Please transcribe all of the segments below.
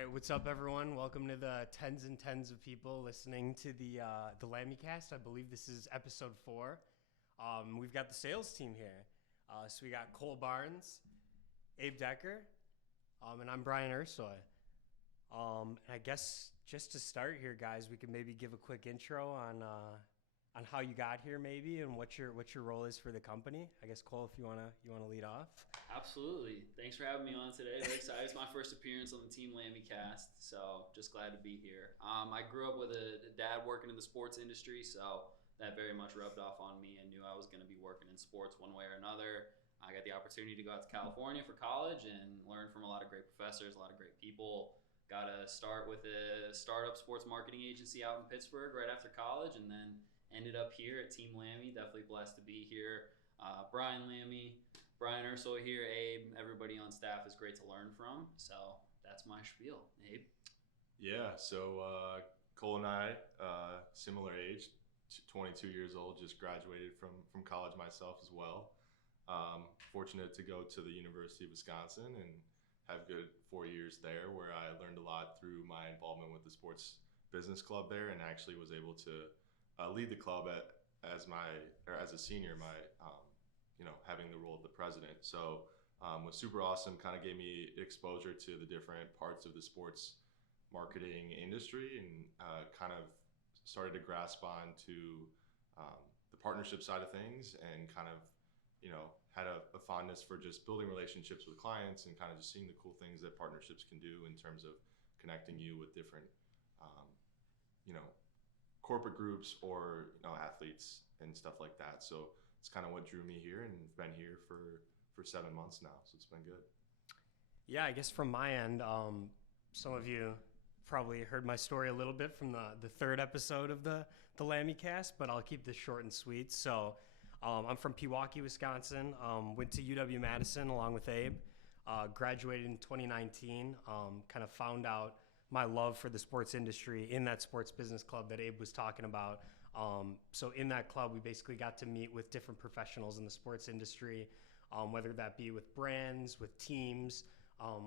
right, what's up, everyone? Welcome to the tens and tens of people listening to the Lammicast. I believe this is episode 4. We've got the sales team here. So we got Cole Barnes, Abe Decker, and I'm Brian Ursoy. And I guess just to start here, guys, we could maybe give a quick intro on how you got here, maybe, and what your role is for the company. I guess Cole, if you wanna lead off. Absolutely. Thanks for having me on today. Very excited. It's my first appearance on the Team Lammicast, so just glad to be here. I grew up with a dad working in the sports industry, so that very much rubbed off on me. I knew I was going to be working in sports one way or another. I got the opportunity to go out to California for college and learn from a lot of great professors, a lot of great people. Got to start with a startup sports marketing agency out in Pittsburgh right after college, and then ended up here at Team Lammy. Definitely blessed to be here. Brian Ursoy here, Abe, everybody on staff is great to learn from. So that's my spiel. Abe? Yeah, so Cole and I, similar age, 22 years old, just graduated from college myself as well. Fortunate to go to the University of Wisconsin and have good 4 years there, where I learned a lot through my involvement with the sports business club there, and actually was able to lead the club as a senior, having the role of the president. So was super awesome, kind of gave me exposure to the different parts of the sports marketing industry, and kind of started to grasp on to the partnership side of things, and kind of, had a fondness for just building relationships with clients and kind of just seeing the cool things that partnerships can do in terms of connecting you with different, corporate groups or, athletes and stuff like that. So it's kind of what drew me here, and been here for 7 months now. So it's been good. Yeah, I guess from my end, some of you probably heard my story a little bit from the third episode of the Lammicast, but I'll keep this short and sweet. So I'm from Pewaukee, Wisconsin. Went to UW-Madison along with Abe. Graduated in 2019. Kind of found out my love for the sports industry in that sports business club that Abe was talking about. So in that club, we basically got to meet with different professionals in the sports industry, whether that be with brands, with teams,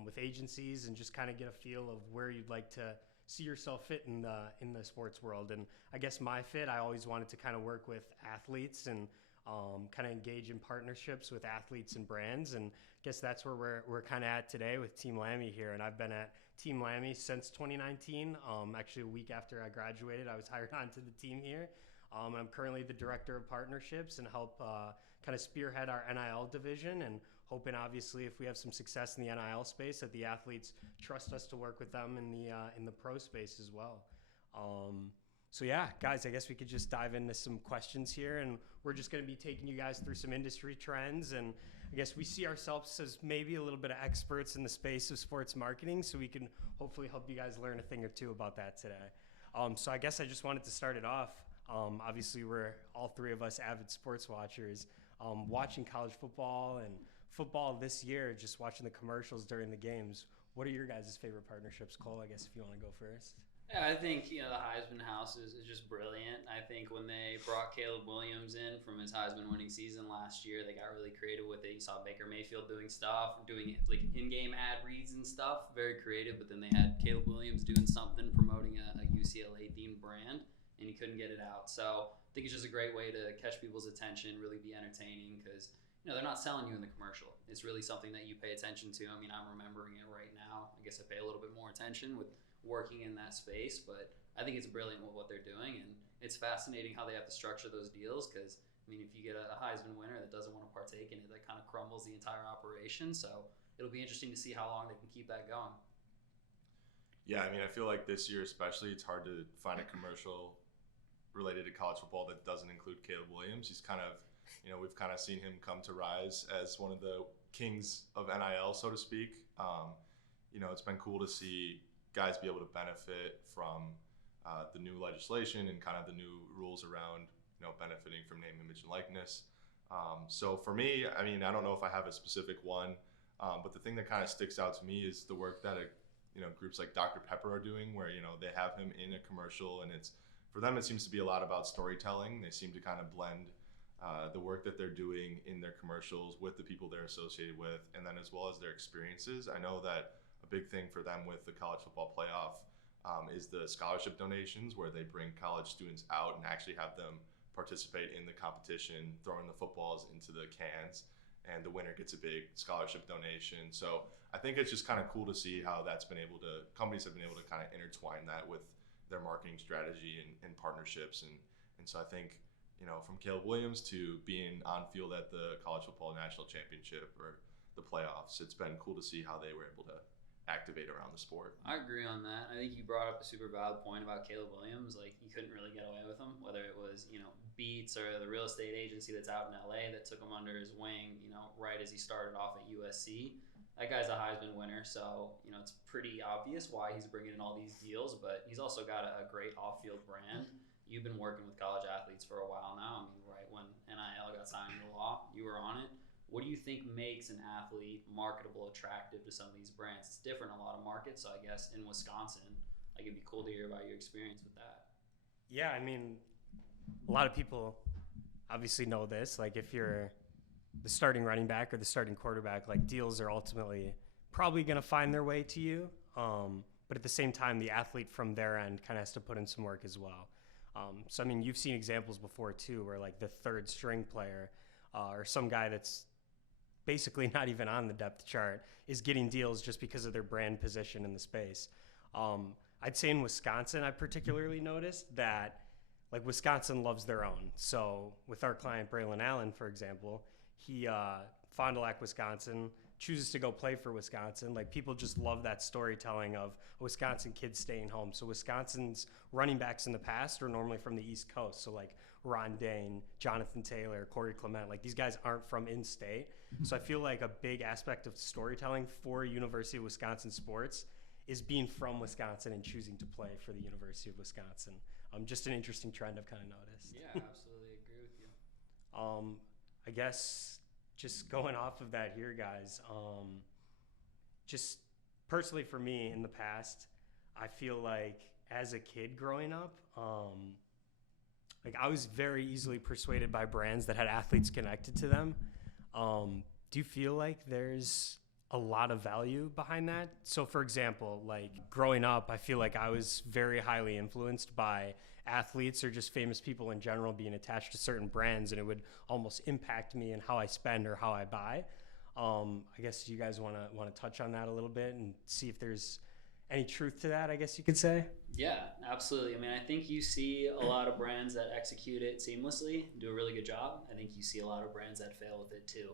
with agencies, and just kind of get a feel of where you'd like to see yourself fit in the sports world. And I guess my fit, I always wanted to kind of work with athletes and kind of engage in partnerships with athletes and brands. And I guess that's where we're kind of at today with Team Lammy here. And I've been at Team Lammy since 2019. Actually, a week after I graduated, I was hired onto the team here. And I'm currently the director of partnerships and help kind of spearhead our NIL division, and hoping, obviously, if we have some success in the NIL space, that the athletes trust us to work with them in the pro space as well. So yeah, guys, I guess we could just dive into some questions here, and we're just going to be taking you guys through some industry trends. And I guess we see ourselves as maybe a little bit of experts in the space of sports marketing, so we can hopefully help you guys learn a thing or two about that today. So I guess I just wanted to start it off. Obviously, we're all three of us avid sports watchers, watching college football and football this year, just watching the commercials during the games. What are your guys' favorite partnerships? Cole, I guess if you want to go first. Yeah, I think the Heisman House is just brilliant. I think when they brought Caleb Williams in from his Heisman winning season last year, they got really creative with it. You saw Baker Mayfield doing stuff, doing like in-game ad reads and stuff, very creative. But then they had Caleb Williams doing something, promoting a UCLA themed brand, and he couldn't get it out. So I think it's just a great way to catch people's attention, really be entertaining, because they're not selling you in the commercial. It's really something that you pay attention to. I mean, I'm remembering it right now. I guess I pay a little bit more attention with working in that space, but I think it's brilliant with what they're doing, and it's fascinating how they have to structure those deals, because I mean, if you get a Heisman winner that doesn't want to partake in it, that kind of crumbles the entire operation. So it'll be interesting to see how long they can keep that going. Yeah, I mean, I feel like this year especially, it's hard to find a commercial related to college football that doesn't include Caleb Williams. He's kind of, we've kind of seen him come to rise as one of the kings of NIL, so to speak. It's been cool to see guys be able to benefit from the new legislation and kind of the new rules around, benefiting from name, image, and likeness. So for me, I mean, I don't know if I have a specific one, but the thing that kind of sticks out to me is the work that groups like Dr. Pepper are doing, where they have him in a commercial, and for them it seems to be a lot about storytelling. They seem to kind of blend the work that they're doing in their commercials with the people they're associated with, and then as well as their experiences. I know that a big thing for them with the college football playoff is the scholarship donations, where they bring college students out and actually have them participate in the competition, throwing the footballs into the cans, and the winner gets a big scholarship donation. So I think it's just kind of cool to see how companies have been able to kind of intertwine that with their marketing strategy and partnerships. And so I think, from Caleb Williams to being on field at the college football national championship or the playoffs, it's been cool to see how they were able to activate around the sport. I agree on that. I think you brought up a super valid point about Caleb Williams. Like, you couldn't really get away with him, whether it was, Beats or the real estate agency that's out in LA that took him under his wing, right as he started off at USC. That guy's a Heisman winner, so, it's pretty obvious why he's bringing in all these deals, but he's also got a great off-field brand. You've been working with college athletes for a while now. I mean, right when NIL got signed into law, you were on it. What do you think makes an athlete marketable, attractive to some of these brands? It's different in a lot of markets. So I guess in Wisconsin, like, it'd be cool to hear about your experience with that. Yeah, I mean, a lot of people obviously know this. Like, if you're the starting running back or the starting quarterback, like, deals are ultimately probably going to find their way to you. But at the same time, the athlete from their end kind of has to put in some work as well. So, I mean, you've seen examples before too, where like the third string player or some guy that's basically not even on the depth chart is getting deals just because of their brand position in the space. I'd say in Wisconsin, I particularly noticed that, like, Wisconsin loves their own. So with our client Braylon Allen, for example, he Fond du Lac, Wisconsin, chooses to go play for Wisconsin. Like, people just love that storytelling of a Wisconsin kid staying home. So Wisconsin's running backs in the past are normally from the East Coast. So like Ron Dane, Jonathan Taylor, Corey Clement, like, these guys aren't from in-state. So I feel like a big aspect of storytelling for University of Wisconsin sports is being from Wisconsin and choosing to play for the University of Wisconsin. Just an interesting trend I've kind of noticed. Yeah, absolutely agree with you. I guess just going off of that here, guys, just personally for me in the past, I feel like as a kid growing up, like, I was very easily persuaded by brands that had athletes connected to them. Do you feel like there's a lot of value behind that? So for example, like, growing up, I feel like I was very highly influenced by athletes or just famous people in general being attached to certain brands, and it would almost impact me in how I spend or how I buy. I guess you guys want to touch on that a little bit and see if there's any truth to that, I guess you could say. Yeah, absolutely. I mean, I think you see a lot of brands that execute it seamlessly, do a really good job. I think you see a lot of brands that fail with it too.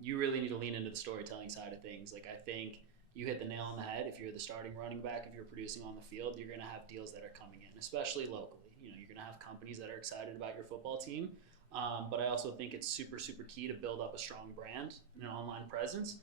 You really need to lean into the storytelling side of things. Like, I think you hit the nail on the head. If you're the starting running back, if you're producing on the field, you're going to have deals that are coming in, especially locally. You're going to have companies that are excited about your football team. But I also think it's super, super key to build up a strong brand and an online presence.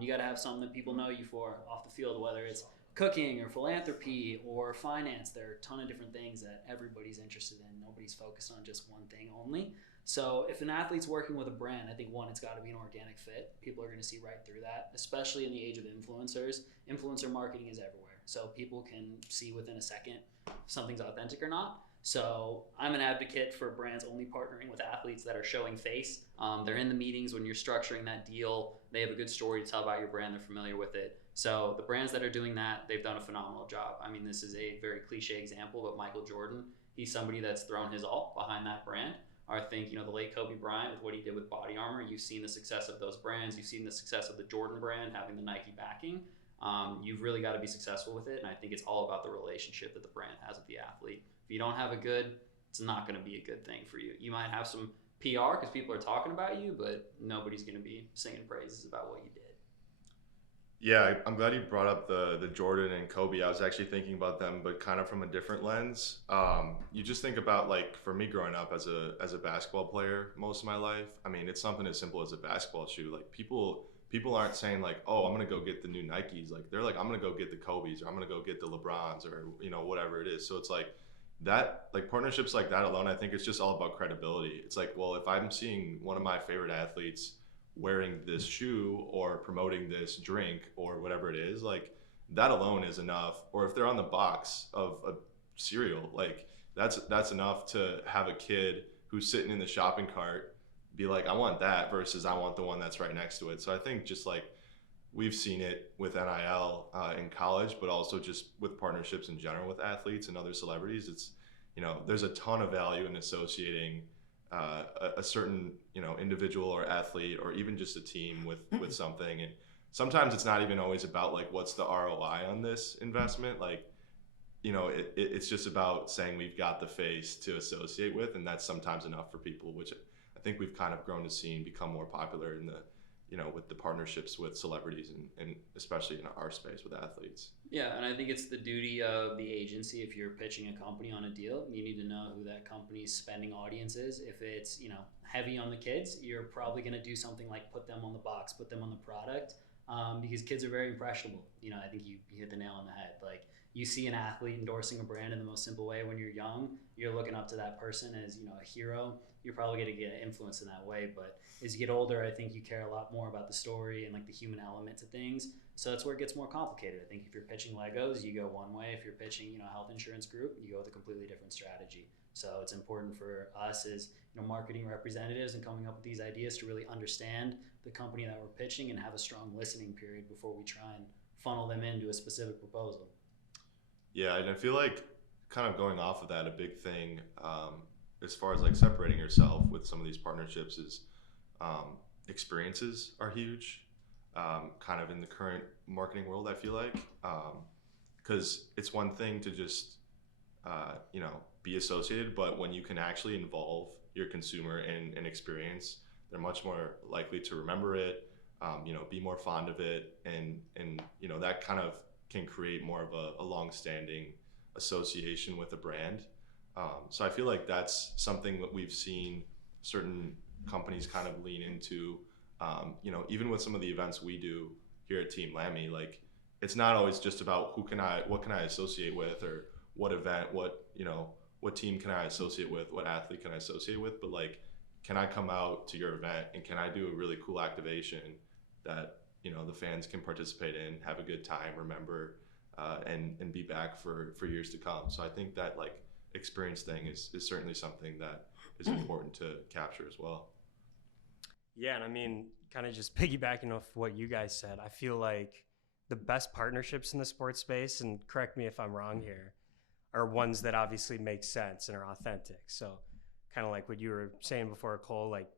You got to have something that people know you for off the field, whether it's cooking or philanthropy or finance. There are a ton of different things that everybody's interested in. Nobody's focused on just one thing only. So if an athlete's working with a brand, I think, one, it's got to be an organic fit. People are going to see right through that, especially in the age of influencers. Influencer marketing is everywhere. So people can see within a second if something's authentic or not. So I'm an advocate for brands only partnering with athletes that are showing face. They're in the meetings when you're structuring that deal. They have a good story to tell about your brand. They're familiar with it. So the brands that are doing that, they've done a phenomenal job. I mean, this is a very cliche example, but Michael Jordan, he's somebody that's thrown his all behind that brand. I think, the late Kobe Bryant, with what he did with Body Armor, you've seen the success of those brands. You've seen the success of the Jordan brand having the Nike backing. You've really got to be successful with it, and I think it's all about the relationship that the brand has with the athlete. If you don't have it's not going to be a good thing for you. You might have some PR because people are talking about you, but nobody's going to be singing praises about what you did. Yeah, I'm glad you brought up the Jordan and Kobe. I was actually thinking about them, but kind of from a different lens. You just think about, like, for me growing up as a basketball player most of my life, I mean, it's something as simple as a basketball shoe. Like, people aren't saying, like, oh, I'm going to go get the new Nikes. Like, they're like, I'm going to go get the Kobe's, or I'm going to go get the LeBrons, or, whatever it is. So it's like that, like, partnerships like that alone, I think it's just all about credibility. It's like, well, if I'm seeing one of my favorite athletes wearing this shoe or promoting this drink or whatever it is, like, that alone is enough. Or if they're on the box of a cereal, like, that's enough to have a kid who's sitting in the shopping cart be like, I want that, versus I want the one that's right next to it. So I think just, like, we've seen it with NIL in college, but also just with partnerships in general with athletes and other celebrities. It's, there's a ton of value in associating a certain, individual or athlete or even just a team with something. And sometimes it's not even always about like, what's the ROI on this investment? Like, it's just about saying we've got the face to associate with, and that's sometimes enough for people, which I think we've kind of grown to see and become more popular in the, with the partnerships with celebrities and especially in our space with athletes. Yeah, and I think it's the duty of the agency. If you're pitching a company on a deal, you need to know who that company's spending audience is. If it's, heavy on the kids, you're probably going to do something like put them on the box, put them on the product, because kids are very impressionable. I think you hit the nail on the head. Like, you see an athlete endorsing a brand in the most simple way when you're young, you're looking up to that person as, a hero. You're probably going to get influenced in that way. But as you get older, I think you care a lot more about the story and like the human element to things. So that's where it gets more complicated. I think if you're pitching Legos, you go one way. If you're pitching, a health insurance group, you go with a completely different strategy. So it's important for us as, marketing representatives and coming up with these ideas to really understand the company that we're pitching and have a strong listening period before we try and funnel them into a specific proposal. Yeah, and I feel like kind of going off of that, a big thing as far as like separating yourself with some of these partnerships is experiences are huge, kind of in the current marketing world, I feel like, because it's one thing to just, be associated, but when you can actually involve your consumer in an experience, they're much more likely to remember it, be more fond of it, and that kind of can create more of a long-standing association with a brand. So I feel like that's something that we've seen certain companies kind of lean into. Even with some of the events we do here at Team Lammy, like it's not always just about what can I associate with, or what event, what team can I associate with, what athlete can I associate with, but like, can I come out to your event and can I do a really cool activation that the fans can participate in, have a good time, remember, and be back for years to come. So I think that like experience thing is certainly something that is important to capture as well. Yeah, and I mean, kind of just piggybacking off what you guys said, I feel like the best partnerships in the sports space, and correct me if I'm wrong here, are ones that obviously make sense and are authentic. So kind of like what you were saying before, Cole, like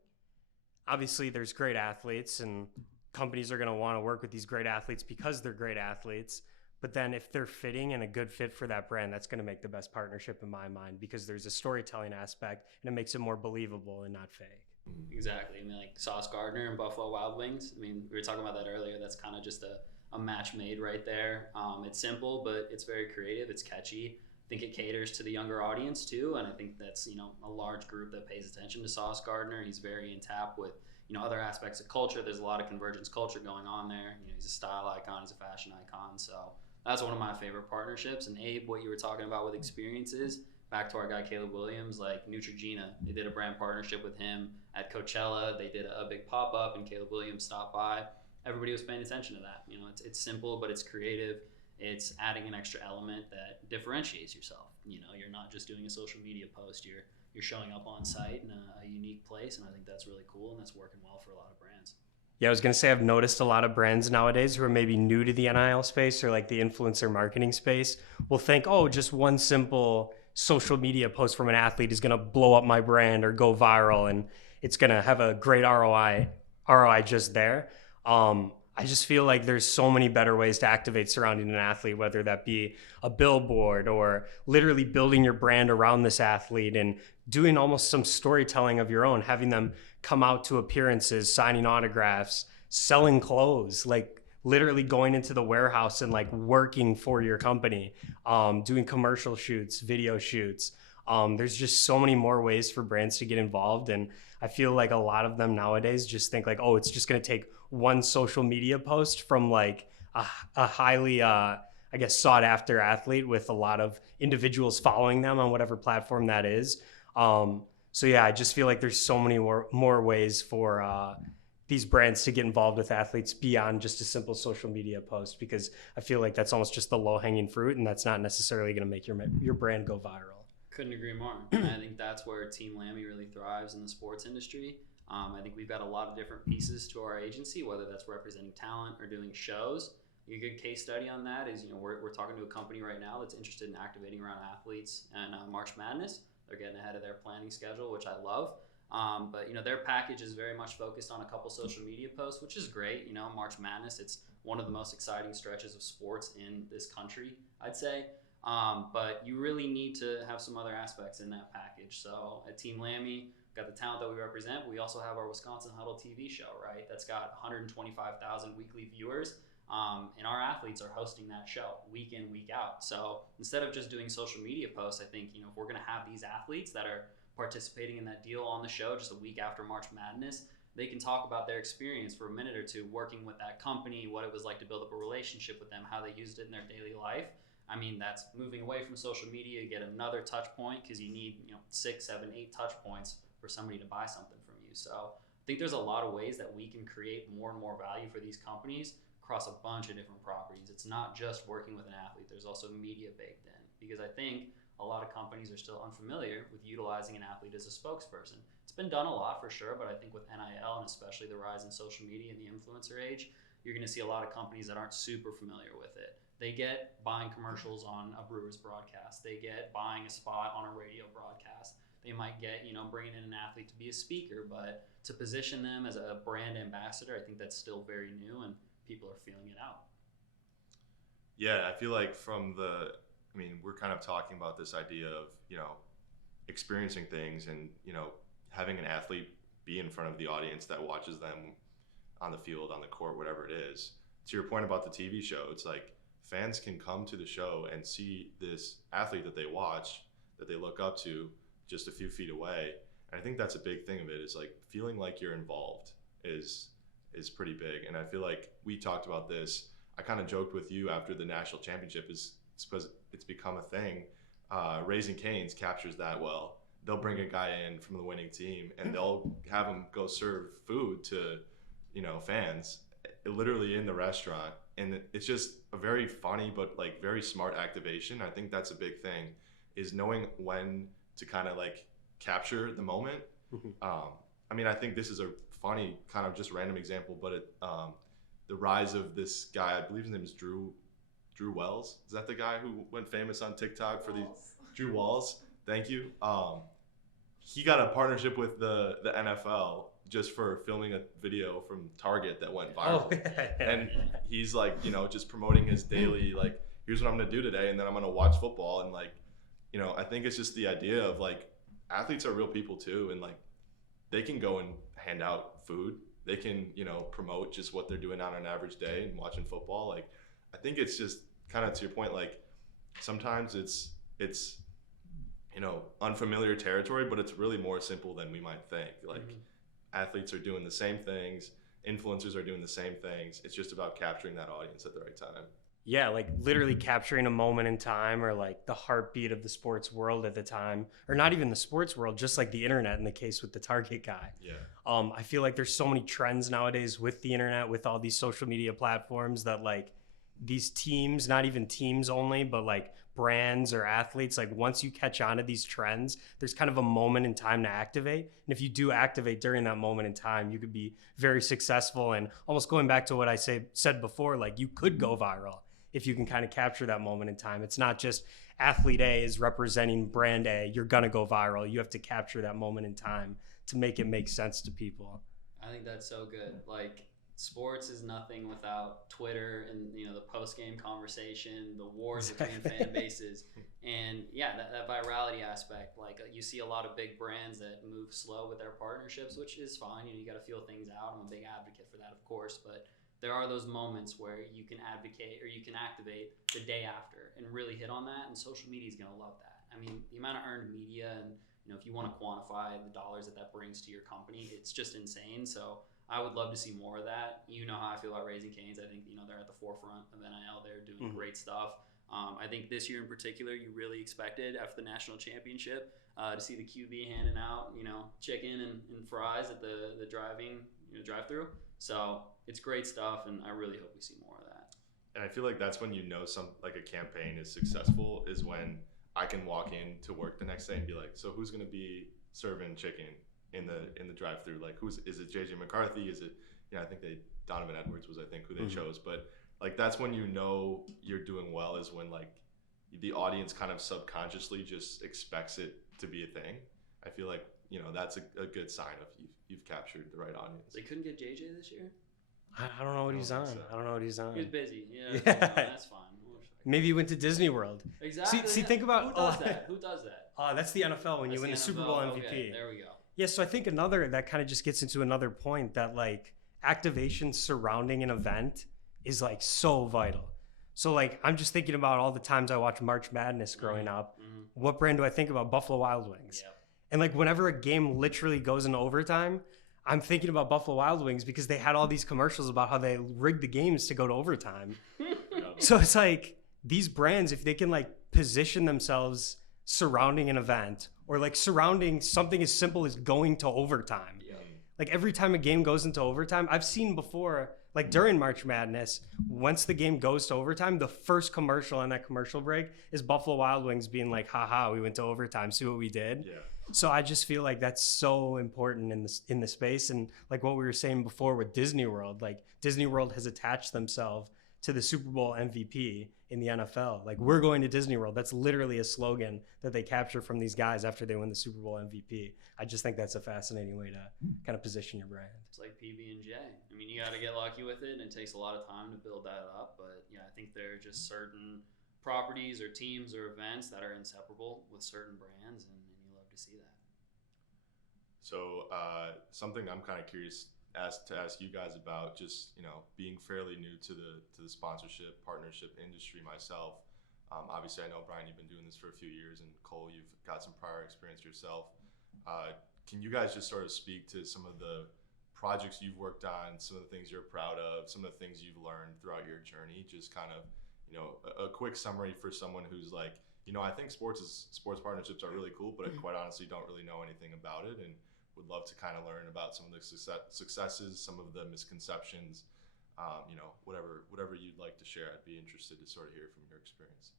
obviously there's great athletes and companies are going to want to work with these great athletes because they're great athletes. But then if they're fitting and a good fit for that brand, that's going to make the best partnership in my mind, because there's a storytelling aspect and it makes it more believable and not fake. Exactly. I mean, like Sauce Gardner and Buffalo Wild Wings. I mean, we were talking about that earlier. That's kind of just a match made right there. It's simple, but it's very creative. It's catchy. I think it caters to the younger audience too. And I think that's, a large group that pays attention to Sauce Gardner. He's very in tap with, other aspects of culture. There's a lot of convergence culture going on there. He's a style icon, he's a fashion icon. So that's one of my favorite partnerships. And Abe, what you were talking about with experiences, back to our guy Caleb Williams, like Neutrogena, they did a brand partnership with him at Coachella. They did a big pop-up and Caleb Williams stopped by. Everybody was paying attention to that. It's simple, but it's creative. It's adding an extra element that differentiates yourself. You're not just doing a social media post. You're showing up on site in a unique place, and I think that's really cool, and that's working well for a lot of brands. Yeah, I was going to say I've noticed a lot of brands nowadays who are maybe new to the NIL space or like the influencer marketing space will think, oh, just one simple social media post from an athlete is going to blow up my brand or go viral, and it's going to have a great ROI just there. I just feel like there's so many better ways to activate surrounding an athlete, whether that be a billboard or literally building your brand around this athlete and doing almost some storytelling of your own, having them come out to appearances, signing autographs, selling clothes, like literally going into the warehouse and like working for your company, doing commercial shoots, video shoots. There's just so many more ways for brands to get involved. And I feel like a lot of them nowadays just think like, oh, it's just going to take one social media post from like a highly, sought after athlete with a lot of individuals following them on whatever platform that is. So yeah, I just feel like there's so many more ways for these brands to get involved with athletes beyond just a simple social media post, because I feel like that's almost just the low hanging fruit, and that's not necessarily going to make your brand go viral. Couldn't agree more. I think that's where Team Lammy really thrives in the sports industry. I think we've got a lot of different pieces to our agency, whether that's representing talent or doing shows. A good case study on that is, we're talking to a company right now that's interested in activating around athletes and March Madness. They're getting ahead of their planning schedule, which I love. But their package is very much focused on a couple social media posts, which is great. March Madness, it's one of the most exciting stretches of sports in this country, I'd say. But you really need to have some other aspects in that package. So at Team Lammy, got the talent that we represent. But we also have our Wisconsin Huddle TV show, right? That's got 125,000 weekly viewers. And our athletes are hosting that show week in, week out. So instead of just doing social media posts, I think, if we're going to have these athletes that are participating in that deal on the show just a week after March Madness, they can talk about their experience for a minute or two working with that company, what it was like to build up a relationship with them, how they used it in their daily life. I mean, that's moving away from social media. You get another touch point because you need 6, 7, 8 touch points for somebody to buy something from you. So I think there's a lot of ways that we can create more and more value for these companies across a bunch of different properties. It's not just working with an athlete. There's also media baked in, because I think a lot of companies are still unfamiliar with utilizing an athlete as a spokesperson. It's been done a lot for sure, but I think with NIL and especially the rise in social media and the influencer age, you're going to see a lot of companies that aren't super familiar with it. They get buying commercials on a Brewers broadcast. They get buying a spot on a radio broadcast. They might get, bringing in an athlete to be a speaker, but to position them as a brand ambassador, I think that's still very new and people are feeling it out. Yeah, I feel like we're kind of talking about this idea of, experiencing things and, having an athlete be in front of the audience that watches them on the field, on the court, whatever it is. To your point about the TV show, it's like fans can come to the show and see this athlete that they watch, that they look up to just a few feet away. And I think that's a big thing of it, is like feeling like you're involved is pretty big. And I feel like we talked about this. I kind of joked with you after the national championship it's become a thing. Raising Cane's captures that well. They'll bring a guy in from the winning team and they'll have him go serve food to, fans literally in the restaurant. And it's just a very funny, but like very smart activation. I think that's a big thing, is knowing when to kind of like capture the moment. I think this is a funny kind of just random example, but the rise of this guy, I believe his name is Drew Wells. Is that the guy who went famous on TikTok for these? Drew Walls. Thank you. He got a partnership with the NFL just for filming a video from Target that went viral. And he's like, just promoting his daily, like, here's what I'm going to do today. And then I'm going to watch football. And like, I think it's just the idea of like, athletes are real people too. And like, they can go and hand out food. They can, promote just what they're doing on an average day and watching football. Like, I think it's just kind of to your point, like sometimes it's unfamiliar territory, but it's really more simple than we might think. Like athletes are doing the same things, influencers are doing the same things. It's just about capturing that audience at the right time. Yeah, like literally capturing a moment in time, or like the heartbeat of the sports world at the time, or not even the sports world, just like the internet in the case with the Target guy. Yeah. I feel like there's so many trends nowadays with the internet, with all these social media platforms, that like these teams, not even teams only, but like brands or athletes, like once you catch on to these trends, there's kind of a moment in time to activate. And if you do activate during that moment in time, you could be very successful. And almost going back to what I said before, like you could go viral if you can kind of capture that moment in time. It's not just athlete A is representing brand A, you're gonna go viral. You have to capture that moment in time to make it make sense to people. I think that's so good. Like, sports is nothing without Twitter and the post-game conversation, the wars between fan bases, and that virality aspect. Like you see a lot of big brands that move slow with their partnerships, which is fine. You got to feel things out. I'm a big advocate for that, of course, but there are those moments where you can advocate or you can activate the day after and really hit on that, and social media is going to love that. I mean, the amount of earned media and if you want to quantify the dollars that brings to your company, it's just insane. So I would love to see more of that. You know how I feel about Raising Cane's. I think they're at the forefront of NIL. They're doing great stuff. I think this year in particular, you really expected after the national championship to see the QB handing out chicken and fries at the drive-through. So it's great stuff, and I really hope we see more of that. And I feel like that's when like a campaign is successful, is when I can walk in to work the next day and be like, so who's going to be serving chicken in the drive-through. Like, is it JJ McCarthy? Is it, I think Donovan Edwards was, I think, who they chose. But like, that's when you're doing well, is when like the audience kind of subconsciously just expects it to be a thing. I feel like, that's a good sign of you've captured the right audience. They couldn't get JJ this year? I don't know what he's on. So. I don't know what he's on. He was busy. Yeah. That's fine. Maybe he went to Disney World. Exactly. See, think about who does that? That's the NFL when you win the Super Bowl MVP. Okay, there we go. Yeah, so I think that kind of just gets into another point, that like activation surrounding an event is like so vital. So like, I'm just thinking about all the times I watched March Madness growing up. What brand do I think about? Buffalo Wild Wings. Yep. And like, whenever a game literally goes into overtime, I'm thinking about Buffalo Wild Wings because they had all these commercials about how they rigged the games to go to overtime. So it's like, these brands, if they can like position themselves surrounding an event, or like surrounding something as simple as going to overtime. Yeah. Like, every time a game goes into overtime, I've seen before, like during March Madness, once the game goes to overtime, the first commercial on that commercial break is Buffalo Wild Wings being like, haha, we went to overtime, see what we did. Yeah. So I just feel like that's so important in the space. And like what we were saying before with Disney World, like Disney World has attached themselves to the Super Bowl MVP in the NFL. Like, we're going to Disney World. That's literally a slogan that they capture from these guys after they win the Super Bowl MVP. I just think that's a fascinating way to kind of position your brand. It's like PB&J. I mean, you got to get lucky with it, and it takes a lot of time to build that up. But yeah, I think there are just certain properties or teams or events that are inseparable with certain brands, and you love to see that. So something I'm kind of curious to ask you guys about, just being fairly new to the sponsorship partnership industry myself. Obviously, I know, Brian, you've been doing this for a few years, and Cole, you've got some prior experience yourself. Can you guys just sort of speak to some of the projects you've worked on, some of the things you're proud of, some of the things you've learned throughout your journey? Just kind of a quick summary for someone who's like, I think sports partnerships are really cool, but I quite honestly don't really know anything about it, and would love to kind of learn about some of the successes, some of the misconceptions, whatever you'd like to share. I'd be interested to sort of hear from your experience.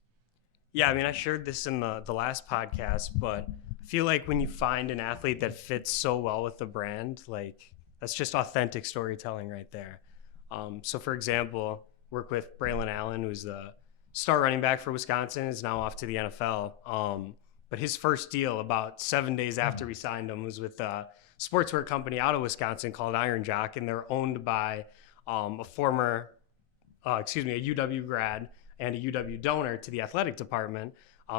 Yeah, I mean, I shared this in the last podcast, but I feel like when you find an athlete that fits so well with the brand, like, that's just authentic storytelling right there. So for example, work with Braylon Allen, who's the star running back for Wisconsin, is now off to the NFL. But his first deal, about 7 days after we signed him, was with a sportswear company out of Wisconsin called Iron Jock, and they're owned by a former, a UW grad and a UW donor to the athletic department.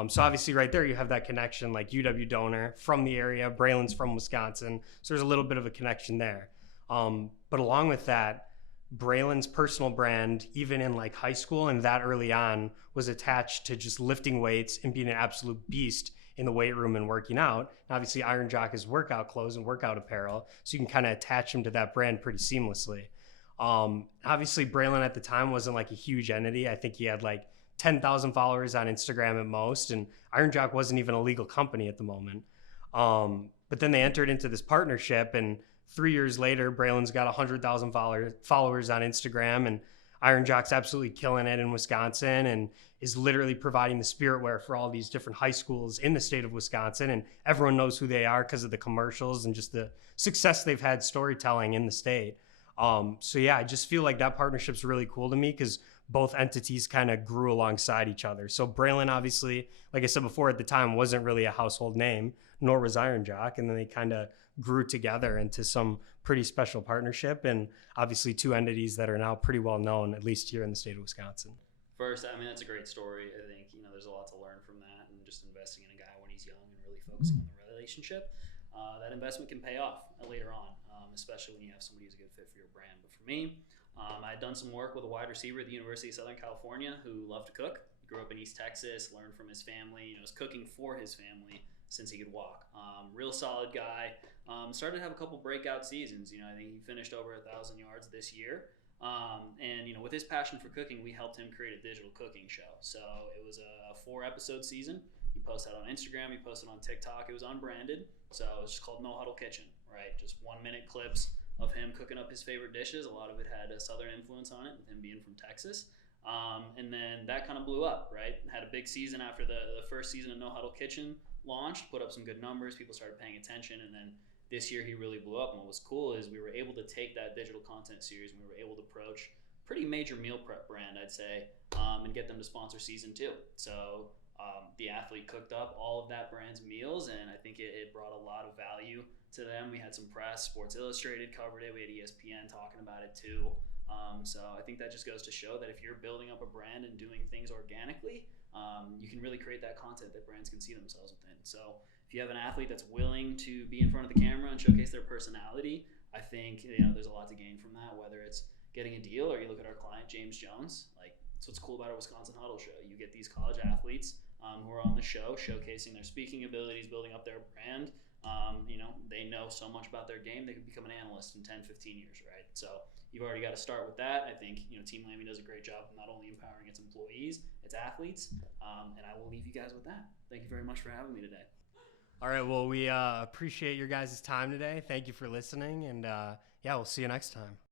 So obviously right there you have that connection, like UW donor from the area, Braylon's from Wisconsin, so there's a little bit of a connection there. But along with that, Braylon's personal brand, even in like high school and that early on, was attached to just lifting weights and being an absolute beast in the weight room and working out. And obviously Iron Jock is workout clothes and workout apparel, so you can kind of attach them to that brand pretty seamlessly. Obviously Braylon at the time wasn't like a huge entity. I think he had like 10,000 followers on Instagram at most, and Iron Jock wasn't even a legal company at the moment. But then they entered into this partnership, and 3 years later, Braylon's got 100,000 followers on Instagram, and Iron Jock's absolutely killing it in Wisconsin and is literally providing the spirit wear for all these different high schools in the state of Wisconsin. And everyone knows who they are because of the commercials and just the success they've had storytelling in the state. So yeah, I just feel like that partnership's really cool to me because both entities kind of grew alongside each other. So Braylon, obviously, like I said before, at the time wasn't really a household name, nor was Iron Jock. And then they kind of grew together into some pretty special partnership, and obviously two entities that are now pretty well known, at least here in the state of Wisconsin. First, I mean, that's a great story. I think, there's a lot to learn from that, and just investing in a guy when he's young and really focusing on the relationship. That investment can pay off later on, especially when you have somebody who's a good fit for your brand. But for me, I had done some work with a wide receiver at the University of Southern California who loved to cook. He grew up in East Texas, learned from his family, was cooking for his family since he could walk. Real solid guy. Started to have a couple breakout seasons. I think he finished over 1,000 yards this year. And with his passion for cooking, we helped him create a digital cooking show. So it was a 4-episode season. He posted on Instagram, he posted on TikTok. It was unbranded, so it was just called No Huddle Kitchen, right? Just 1-minute clips of him cooking up his favorite dishes. A lot of it had a Southern influence on it, with him being from Texas. And then that kind of blew up, right? Had a big season after the first season of No Huddle Kitchen launched, put up some good numbers. People started paying attention, and then this year he really blew up. And what was cool is we were able to take that digital content series and we were able to approach pretty major meal prep brand, I'd say, and get them to sponsor season 2. So the athlete cooked up all of that brand's meals, and I think it brought a lot of value to them. We had some press, Sports Illustrated covered it. We had ESPN talking about it too. So I think that just goes to show that if you're building up a brand and doing things organically, you can really create that content that brands can see themselves within. So if you have an athlete that's willing to be in front of the camera and showcase their personality, I think there's a lot to gain from that, whether it's getting a deal or you look at our client, James Jones. Like, that's what's cool about our Wisconsin Huddle show. You get these college athletes who are on the show showcasing their speaking abilities, building up their brand. They know so much about their game, they could become an analyst in 10, 15 years, right? So you've already got to start with that. I think, Team Lammy does a great job of not only empowering its employees, its athletes, and I will leave you guys with that. Thank you very much for having me today. All right, well, we appreciate your guys' time today. Thank you for listening, and we'll see you next time.